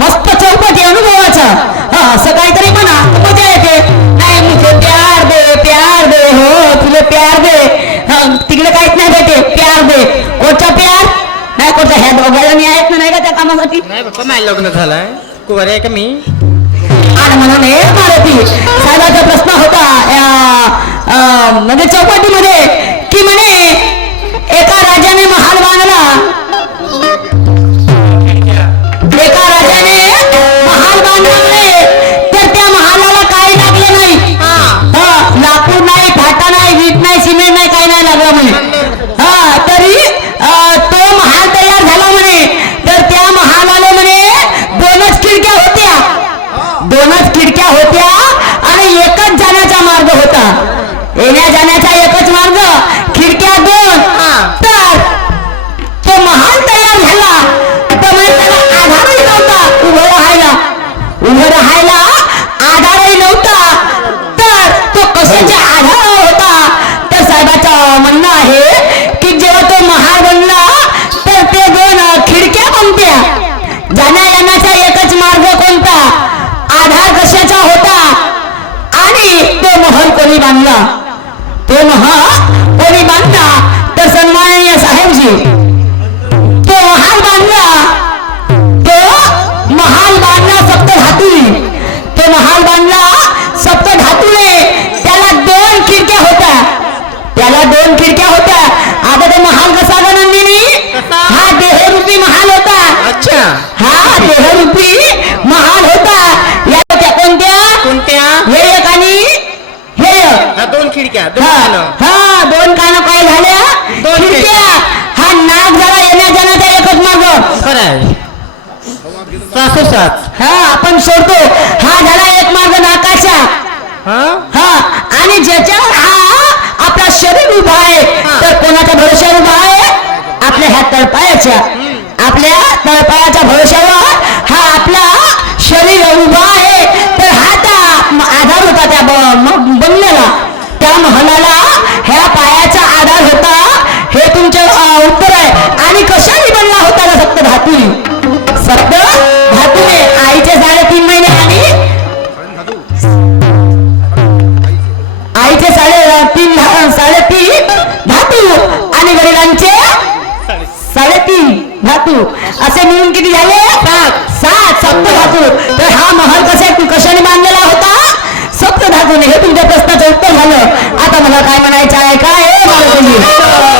मस्त चौपटी अनुभवाचा. हा असं काहीतरी म्हणा मजा येते प्यार दे प्यार दे हो तुझे प्यार दे. तिकडे काहीच नाही भेटे प्यार दे. कोणचा प्यार? नाही कोणता ह्या दोघांना मी आहेत नाही का त्या कामासाठी? नाही लग्न झालंय. कुवारी आहे का मी? आणि म्हणून हे मारती. साहेबाचा प्रश्न होता म्हणजे चौपाटीमध्ये की म्हणे एका राजाने महाल सप्त मिळून किती झाले? सात. सात. सप्त धातू. तर हा महाल कसा कशाने बांधलेला होता? सप्त धातूने. हे तुमच्या प्रश्नाचं उत्तर झालं. आता मला काय म्हणायचं आहे? काय?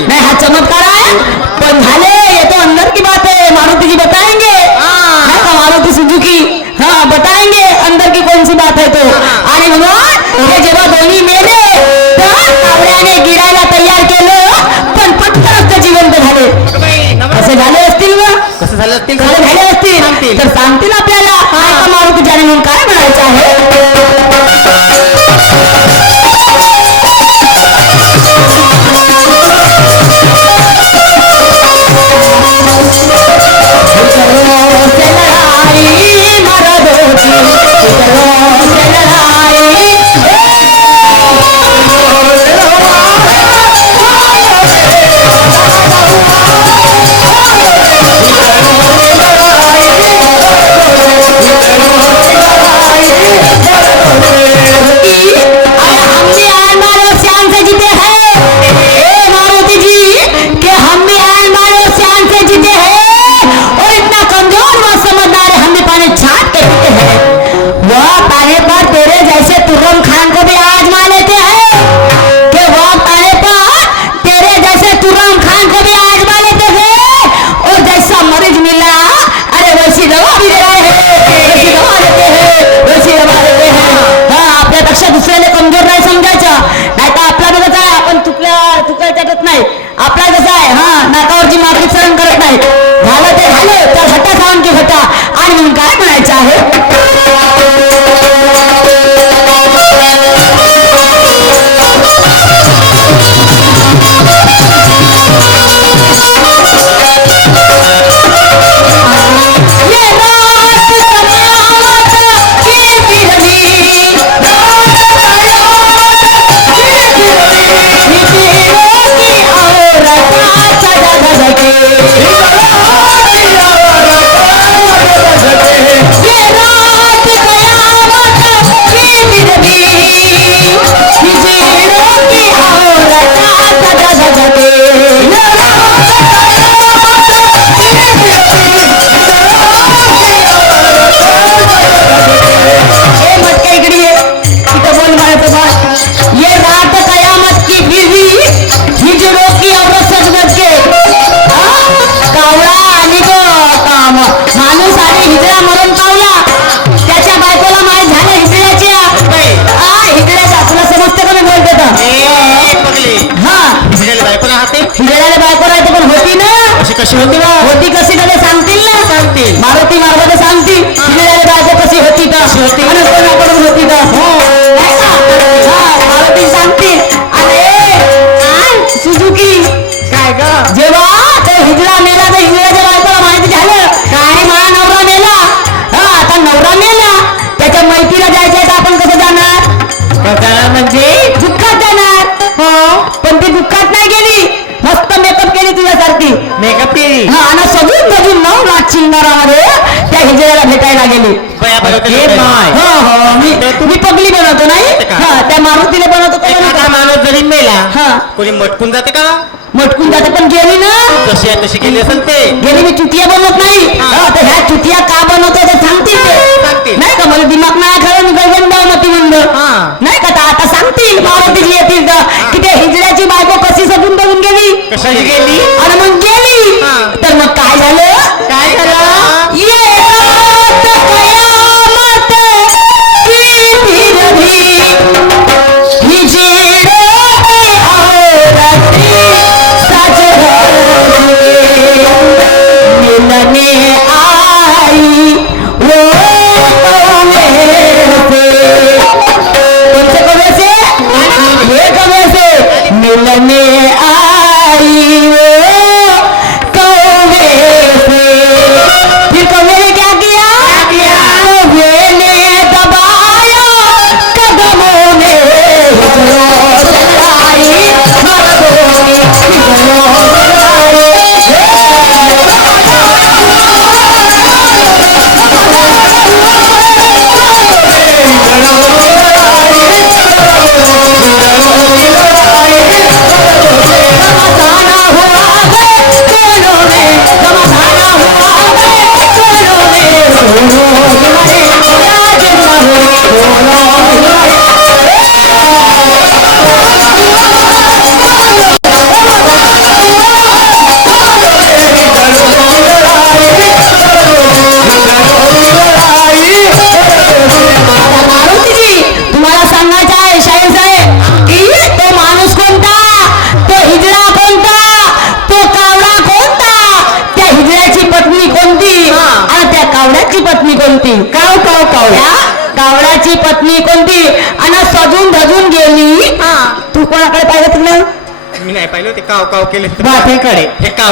me. म्हणजे दुःखात येणार हो. पण ती दुःखात नाही गेली. मस्त मेकअप केली तुझ्यासारखी. मेकअप केली? हा आणि सजून सजून नऊ नाच शिंगारामध्ये त्या हिजेला भेटायला गेली. तुम्ही हो, हो, हो. पगली बनवतो नाही? हा त्या मारुतीला बनवतो माणूस जरी मेला हा. कोणी मटकून जाते का? मटकून जाते पण गेली ना? तशी तशी गेली असेल ते. गेली मी चुतिया बनवत नाही. ह्या चुतिया का बनवतो ते सांगते नाही का मला दिमाग नाही खरं मी प्रतिबंध नाही का आता सांगतील पार्वतीजी येतील की त्या हिजड्याची बायको कशी सजून बघून गेली? कशाची गेली? अरे मग गेली तर मग काय झालं? मी नाही पाहिलं ते काव काव केले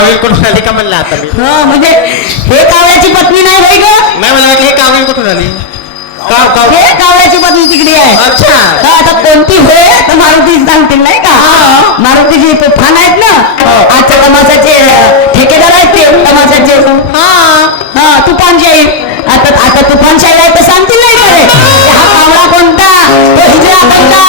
हे कुठून आली का म्हणलं आता मी? म्हणजे हे कावळ्याची पत्नी नाही होय ग? नाही मला वाटलं हे कुठून आली? हे कावळ्याची पत्नी तिकडे आहे. अच्छा. आता कोणती होय? तर मारुती सांगतील नाही का? मारुतीची तुफान आहेत ना? हो. आजच्या तमाशाचे ठेकेदार आहेत ते तमाशाचे. हा. हा तुफान शाही आता आता तुफान शाही आहे तर सांगतील नाही का रे? हा कावळा कोणता? तो हिजरा कोणता